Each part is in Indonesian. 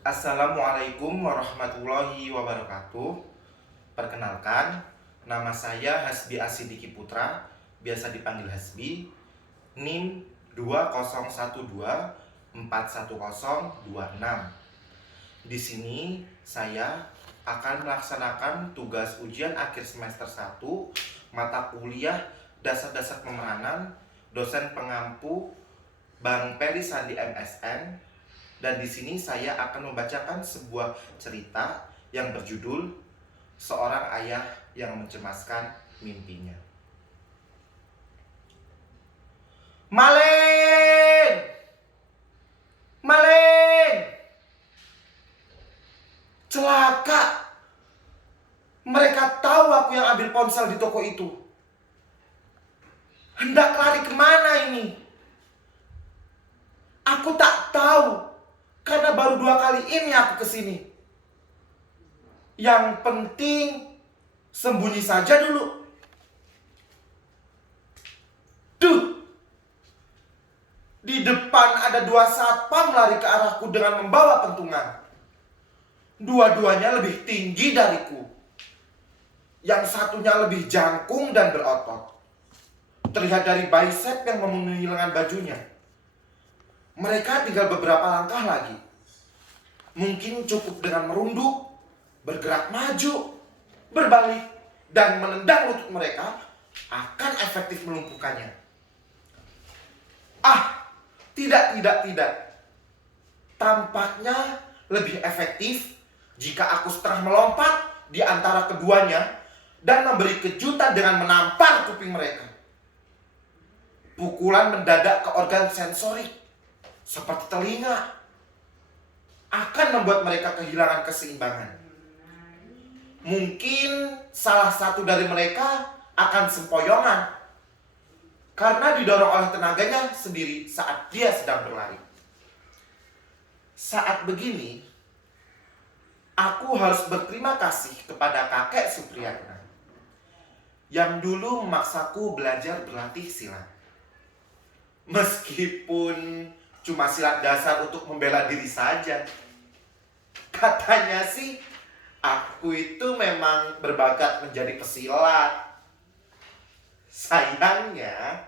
Assalamualaikum warahmatullahi wabarakatuh. Perkenalkan, nama saya Hasbi Asidiki Putra, biasa dipanggil Hasbi, NIM 2012410026. Di sini saya akan melaksanakan tugas ujian akhir semester 1 mata kuliah Dasar-dasar Pemeranan dosen pengampu Bang Peri Sandi MSN. Dan di sini saya akan membacakan sebuah cerita yang berjudul Seorang Ayah yang Mencemaskan Mimpinya. Malin! Malin! Celaka! Mereka tahu aku yang ambil ponsel di toko itu. Hendak lari kemana ini? Aku tak tahu, karena baru 2 kali ini aku kesini. Yang penting sembunyi saja dulu. Duh! Di depan ada 2 satpam lari ke arahku dengan membawa pentungan. Dua-duanya lebih tinggi dariku. Yang satunya lebih jangkung dan berotot. Terlihat dari bicep yang memenuhi lengan bajunya. Mereka tinggal beberapa langkah lagi. Mungkin cukup dengan merunduk, bergerak maju, berbalik, dan menendang lutut mereka akan efektif melumpuhkannya. Tidak. Tampaknya lebih efektif jika aku setengah melompat di antara keduanya dan memberi kejutan dengan menampar kuping mereka. Pukulan mendadak ke organ sensorik, seperti telinga, akan membuat mereka kehilangan keseimbangan. Mungkin salah satu dari mereka akan sempoyongan karena didorong oleh tenaganya sendiri saat dia sedang berlari. Saat begini, aku harus berterima kasih kepada kakek Supriyatna yang dulu memaksaku belajar berlatih silat. Meskipun cuma silat dasar untuk membela diri saja. Katanya sih, aku itu memang berbakat menjadi pesilat. Sayangnya,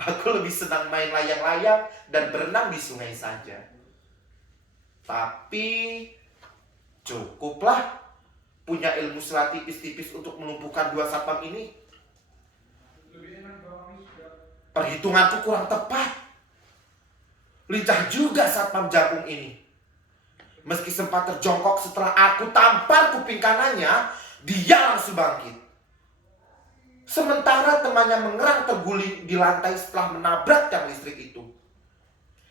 aku lebih senang main layang-layang dan berenang di sungai saja. Tapi, cukuplah punya ilmu silat tipis-tipis untuk melumpuhkan 2 satpam ini. Perhitunganku kurang tepat. Lincah juga satpam jangkung ini. Meski sempat terjongkok setelah aku tampar kuping kanannya, dia langsung bangkit. Sementara temannya mengerang terguling di lantai setelah menabrak tiang listrik itu.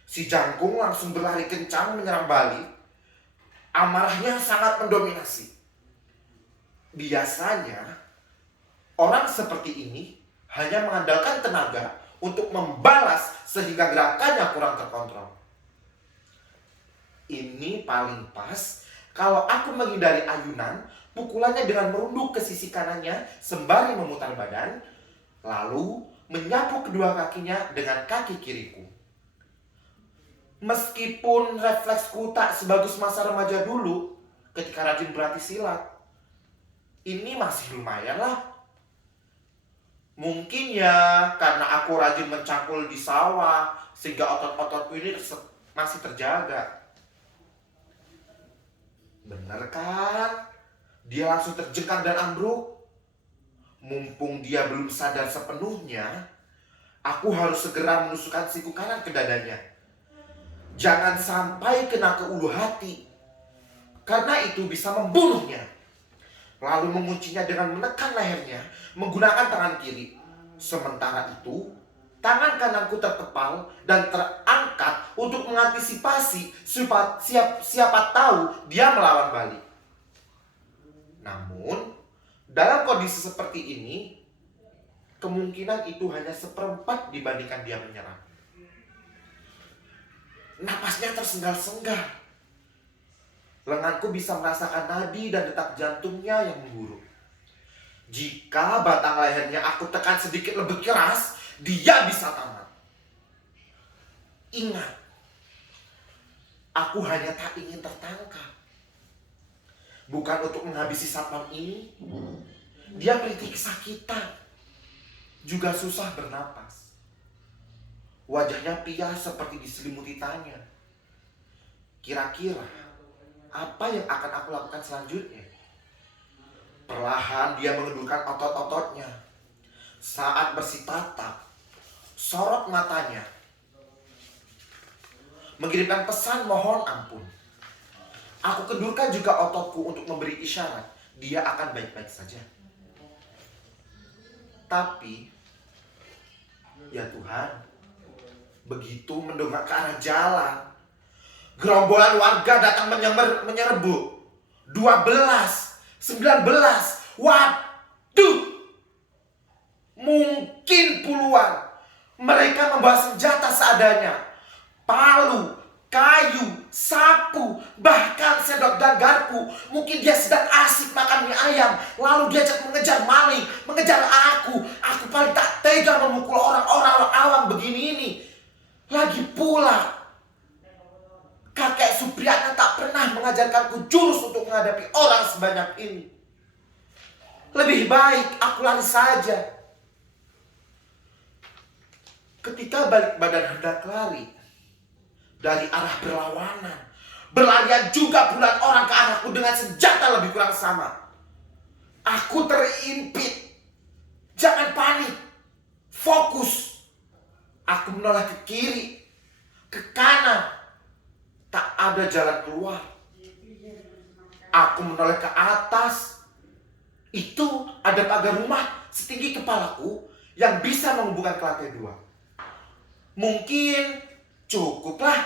Si jangkung langsung berlari kencang menyerang balik. Amarahnya sangat mendominasi. Biasanya, orang seperti ini hanya mengandalkan tenaga untuk membalas sehingga gerakannya kurang terkontrol. Ini paling pas kalau aku menghindari ayunan pukulannya dengan merunduk ke sisi kanannya sembari memutar badan, lalu menyapu kedua kakinya dengan kaki kiriku. Meskipun refleksku tak sebagus masa remaja dulu ketika rajin berlatih silat, ini masih lumayan lah. Mungkin ya karena aku rajin mencangkul di sawah sehingga otot-ototku ini masih terjaga. Bener kan? Dia langsung terjengkang dan ambruk. Mumpung dia belum sadar sepenuhnya, aku harus segera menusukkan siku kanan ke dadanya. Jangan sampai kena ke ulu hati, karena itu bisa membunuhnya. Lalu menguncinya dengan menekan lehernya menggunakan tangan kiri. Sementara itu, tangan kananku terkepal dan terangkat untuk mengantisipasi siapa tahu dia melawan balik. Namun, dalam kondisi seperti ini, kemungkinan itu hanya 1/4 dibandingkan dia menyerang. Napasnya tersengal-sengal. Lenganku bisa merasakan nadi dan detak jantungnya yang mengurung. Jika batang lehernya aku tekan sedikit lebih keras, dia bisa tamat. Ingat, Aku hanya tak ingin tertangkap. Bukan untuk menghabisi satpam ini. Dia peliti kesakitan, juga susah bernapas. Wajahnya pias seperti diselimuti tanya. Kira-kira apa yang akan aku lakukan selanjutnya? Perlahan dia mengendurkan otot-ototnya. Saat bersitatap, sorot matanya mengirimkan pesan mohon ampun. Aku kendurkan juga ototku untuk memberi isyarat dia akan baik-baik saja. Tapi, ya Tuhan, begitu mendongak ke arah jalan, gerombolan warga datang menyerbu. 12, 19, waduh, mungkin puluhan. Mereka membawa senjata seadanya, palu, kayu, sapu, bahkan sendok dan garpu. Mungkin dia sedang asik makan mie ayam, lalu diajak mengejar maling, mengejar aku. Aku paling tak tega memukul orang-orang awam begini ini. Lagi pula, kakek Supriyatna tak pernah mengajarkanku jurus untuk menghadapi orang sebanyak ini. Lebih baik aku lari saja. Ketika balik badan hendak lari, dari arah berlawanan, berlarian juga puluhan orang ke arahku dengan senjata lebih kurang sama. Aku terimpit. Jangan panik. Fokus. Aku menoleh ke kiri, ke kanan. Tak ada jalan keluar. Aku menoleh ke atas. Itu ada pagar rumah setinggi kepalaku yang bisa menghubungkan ke lantai 2. Mungkin cukuplah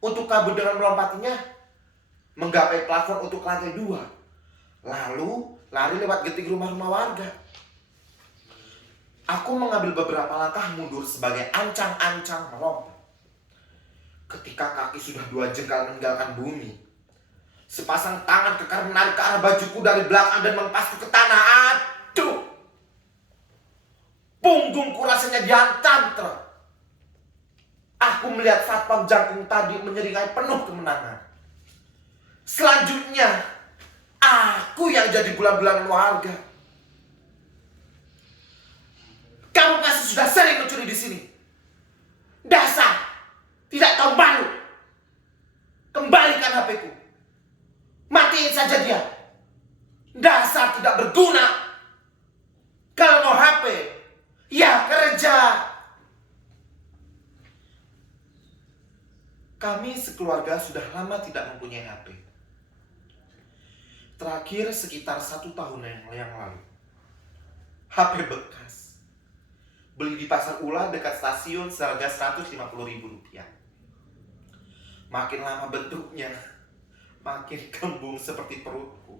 untuk kabur dengan melompatinya, menggapai plafon untuk lantai 2, lalu lari lewat genting rumah-rumah warga. Aku mengambil beberapa langkah mundur sebagai ancang-ancang melompat. Ketika kaki sudah 2 jengkal meninggalkan bumi, sepasang tangan kekar menarik ke arah bajuku dari belakang dan mengempasku ke tanah. Aduh! Punggungku rasanya dihantam truk. Aku melihat satpam jangkung tadi menyeringai penuh kemenangan. Selanjutnya, aku yang jadi bulan-bulanan warga. Kamu pasti sudah sering mencuri di sini. Dasar, tidak tahu malu. Kembalikan HP-ku. Matiin saja dia. Dasar tidak berguna. Kalau mau HP, ya kerja. Kami sekeluarga sudah lama tidak mempunyai HP. Terakhir sekitar 1 tahun yang lalu. HP bekas. Beli di pasar ulah dekat stasiun seharga Rp150.000. Makin lama bentuknya, makin kembung seperti perutku.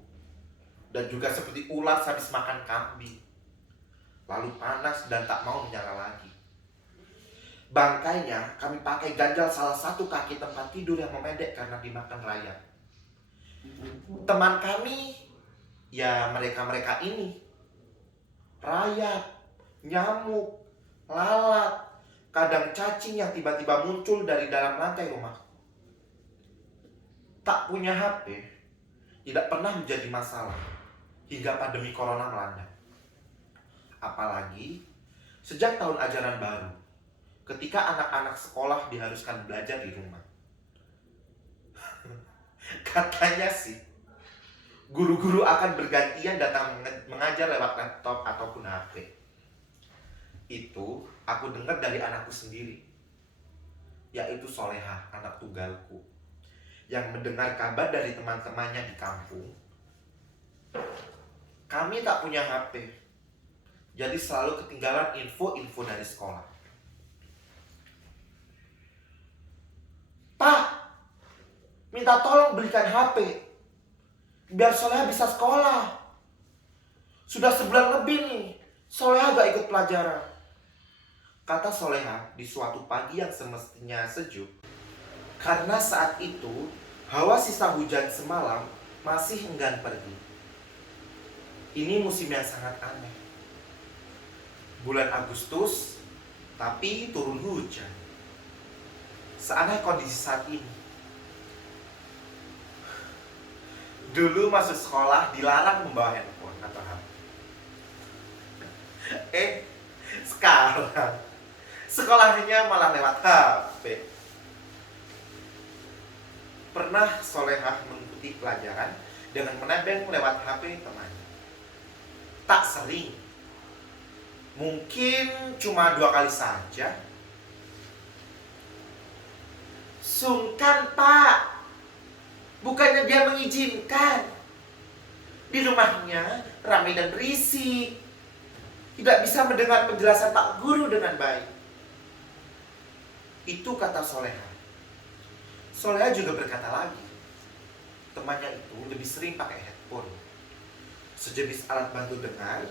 Dan juga seperti ular habis makan kambing. Lalu panas dan tak mau menyala lagi. Bangkainya kami pakai ganjal salah satu kaki tempat tidur yang memendek karena dimakan rayap. Teman kami, ya mereka-mereka ini, rayap, nyamuk, lalat, kadang cacing yang tiba-tiba muncul dari dalam lantai rumah. Tak punya HP, tidak pernah menjadi masalah hingga pandemi corona melanda. Apalagi sejak tahun ajaran baru, ketika anak-anak sekolah diharuskan belajar di rumah. Katanya sih, guru-guru akan bergantian datang mengajar lewat laptop ataupun HP. Itu aku dengar dari anakku sendiri, yaitu Soleha, anak tunggalku, yang mendengar kabar dari teman-temannya di kampung. Kami tak punya HP, jadi selalu ketinggalan info-info dari sekolah. Pak, minta tolong belikan HP biar Soleha bisa sekolah. Sudah sebulan lebih nih Soleha gak ikut pelajaran, kata Soleha di suatu pagi yang semestinya sejuk. Karena saat itu hawa sisa hujan semalam masih enggan pergi. Ini musim yang sangat aneh. Bulan Agustus, tapi turun hujan. Seaneh kondisi saat ini, Dulu masuk sekolah dilarang membawa handphone atau HP. Sekarang sekolahnya malah lewat HP. Pernah Solehah mengikuti pelajaran dengan menebeng lewat HP temannya? Tak sering. Mungkin cuma 2 kali saja. Sungkan, Pak. Bukannya dia mengizinkan. Di rumahnya ramai dan berisik. Tidak bisa mendengar penjelasan Pak Guru dengan baik. Itu kata Solehah. Solehah juga berkata lagi, temannya itu lebih sering pakai headphone, sejenis alat bantu dengar,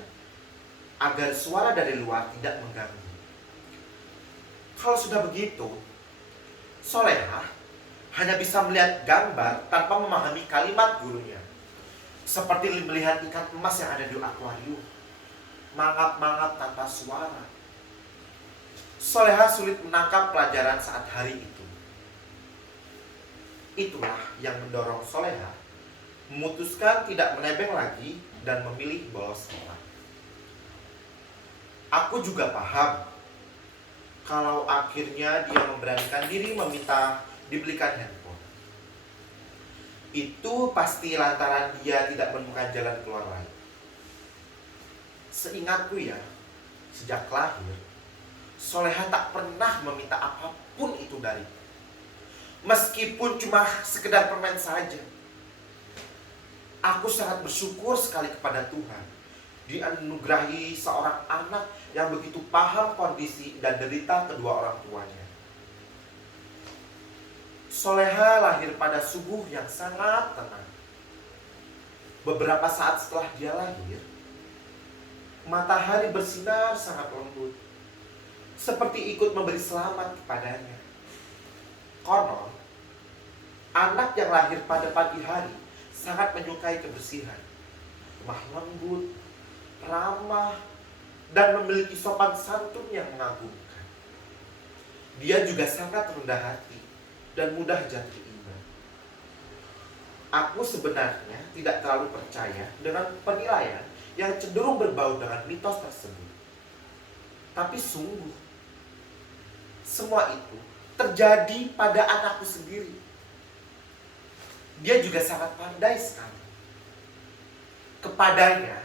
agar suara dari luar tidak mengganggu. Kalau sudah begitu, Solehah hanya bisa melihat gambar tanpa memahami kalimat gurunya. Seperti melihat ikan emas yang ada di akuarium, mangap-mangap tanpa suara. Solehah sulit menangkap pelajaran saat hari itu. Itulah yang mendorong Solehah memutuskan tidak menebeng lagi dan memilih bolos sekolah. Aku juga paham kalau akhirnya dia memberanikan diri meminta dibelikan handphone. Itu pasti lantaran dia tidak menemukan jalan keluar lain. Seingatku ya, sejak lahir, Solehah tak pernah meminta apapun itu dariku. Meskipun cuma sekedar permen saja. Aku sangat bersyukur sekali kepada Tuhan dianugerahi seorang anak yang begitu paham kondisi dan derita kedua orang tuanya. Solehah lahir pada subuh yang sangat tenang. Beberapa saat setelah dia lahir, matahari bersinar sangat lembut, seperti ikut memberi selamat kepadanya. Konon, anak yang lahir pada pagi hari sangat menyukai kebersihan, lemah lembut, ramah, dan memiliki sopan santun yang mengagumkan. Dia juga sangat rendah hati dan mudah jatuh iman. Aku sebenarnya tidak terlalu percaya dengan penilaian yang cenderung berbau dengan mitos tersebut. Tapi sungguh, semua itu terjadi pada anakku sendiri. Dia juga sangat pandai sekali. Kepadanya,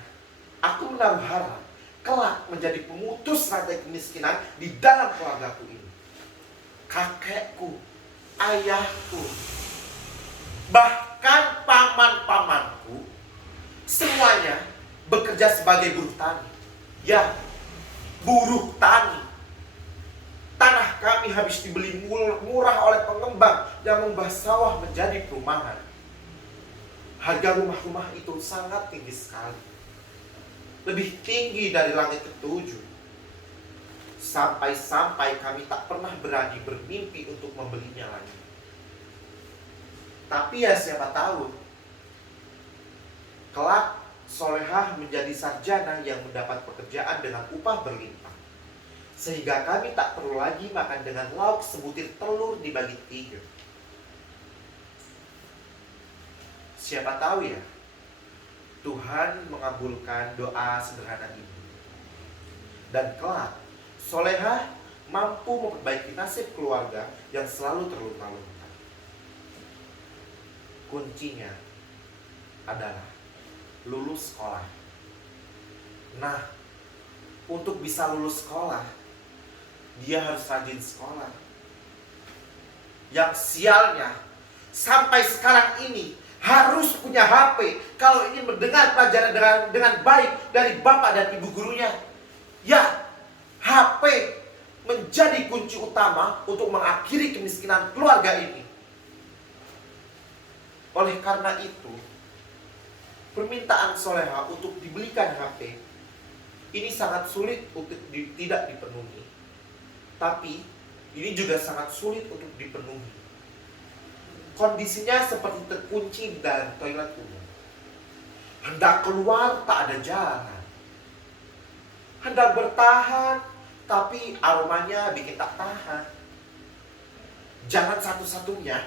aku menaruh harap kelak menjadi pemutus rantai kemiskinan di dalam keluargaku ini. Kakekku, ayahku, bahkan paman-pamanku, semuanya bekerja sebagai buruh tani. Ya, buruh tani. Tanah kami habis dibeli murah oleh pengembang yang mengubah sawah menjadi perumahan. Harga rumah-rumah itu sangat tinggi sekali. Lebih tinggi dari langit ketujuh. Sampai-sampai kami tak pernah berani bermimpi untuk membelinya lagi. Tapi ya siapa tahu, kelak Solehah menjadi sarjana yang mendapat pekerjaan dengan upah berlimpah. Sehingga kami tak perlu lagi makan dengan lauk sebutir telur dibagi 3. Siapa tahu ya, Tuhan mengabulkan doa sederhana ini. Dan kelak, Solehah mampu memperbaiki nasib keluarga yang selalu terlunta-lunta. Kuncinya adalah lulus sekolah. Nah, untuk bisa lulus sekolah, dia harus rajin sekolah. Yang sialnya, sampai sekarang ini harus punya HP kalau ingin mendengar pelajaran dengan baik dari bapak dan ibu gurunya. Ya, HP menjadi kunci utama untuk mengakhiri kemiskinan keluarga ini. Oleh karena itu, permintaan Solehah untuk dibelikan HP ini sangat sulit untuk tidak dipenuhi. Tapi ini juga sangat sulit untuk dipenuhi. Kondisinya seperti terkunci dalam toilet umum. Hendak keluar tak ada jalan. Hendak bertahan, tapi aromanya bikin tak tahan. Jalan satu-satunya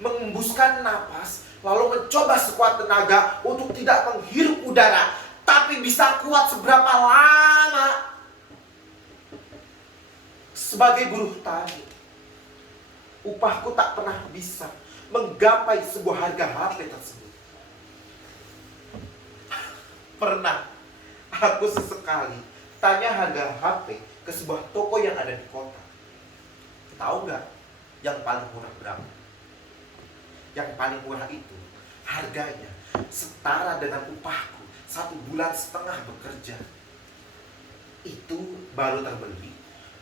mengembuskan napas, lalu mencoba sekuat tenaga untuk tidak menghirup udara. Tapi bisa kuat seberapa lama? Sebagai buruh tani, upahku tak pernah bisa menggapai sebuah harga HP tersebut. Pernah aku sesekali tanya harga HP ke sebuah toko yang ada di kota. Tahu nggak yang paling murah berapa? Yang paling murah itu harganya setara dengan upahku 1,5 bulan bekerja. Itu baru terbeli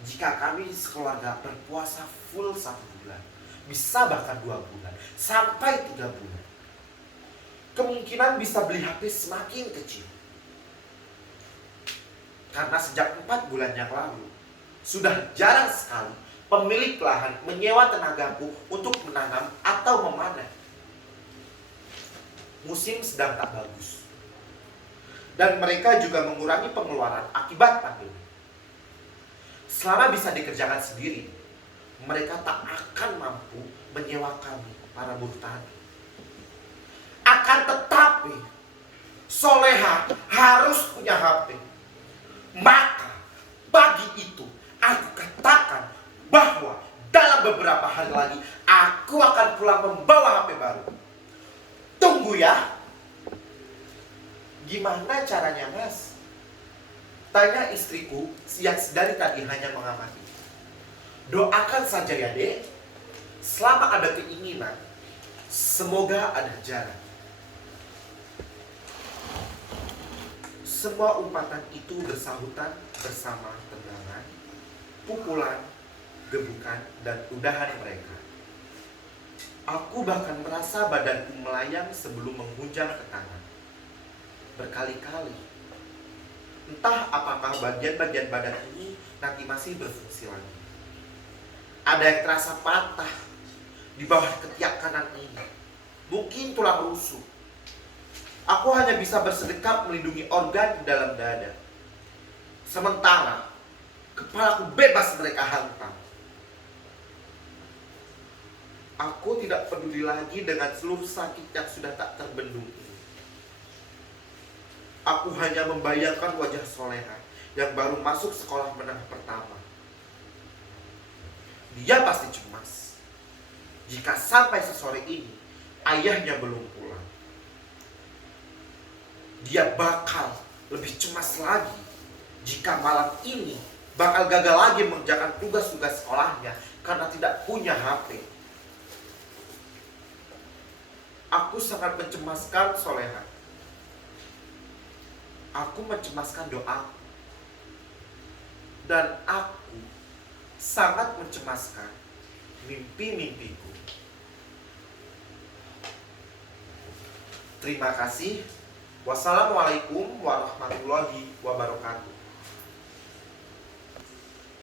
jika kami sekeluarga berpuasa full 1 bulan. Bisa bahkan 2 bulan, sampai 3 bulan. Kemungkinan bisa beli HP semakin kecil. Karena sejak 4 bulan yang lalu, sudah jarang sekali pemilik lahan menyewa tenagaku untuk menanam atau memanen. Musim sedang tak bagus. Dan mereka juga mengurangi pengeluaran akibat pandemi. Selama bisa dikerjakan sendiri, mereka tak akan mampu menyewa kami, para buruh tani. Akan tetapi, Soleha harus punya HP. Maka, pagi itu, aku katakan bahwa dalam beberapa hari lagi, aku akan pulang membawa HP baru. Tunggu ya. Gimana caranya, Mas? Tanya istriku yang dari tadi hanya mengamati. Doakan saja ya, Dek. Selama ada keinginan, semoga ada jalan. Semua umpatan itu bersahutan bersama tendangan, pukulan, gebukan, dan udahan mereka. Aku bahkan merasa badanku melayang sebelum menghunjam ke tangan. Berkali-kali. Entah apakah bagian-bagian badan ini nanti masih berfungsi lagi. Ada yang terasa patah di bawah ketiak kanan ini. Mungkin tulang rusuk. Aku hanya bisa bersedekap melindungi organ di dalam dada. Sementara kepalaku bebas mereka hantam. Aku tidak peduli lagi dengan seluruh sakit yang sudah tak terbendung ini. Aku hanya membayangkan wajah Soleha yang baru masuk sekolah menengah pertama. Dia pasti cemas jika sampai sesore ini ayahnya belum pulang. Dia bakal lebih cemas lagi jika malam ini bakal gagal lagi mengerjakan tugas-tugas sekolahnya karena tidak punya HP. Aku sangat mencemaskan Soleha. Aku mencemaskan doaku. Dan aku sangat mencemaskan mimpi-mimpiku. Terima kasih. Wassalamualaikum warahmatullahi wabarakatuh.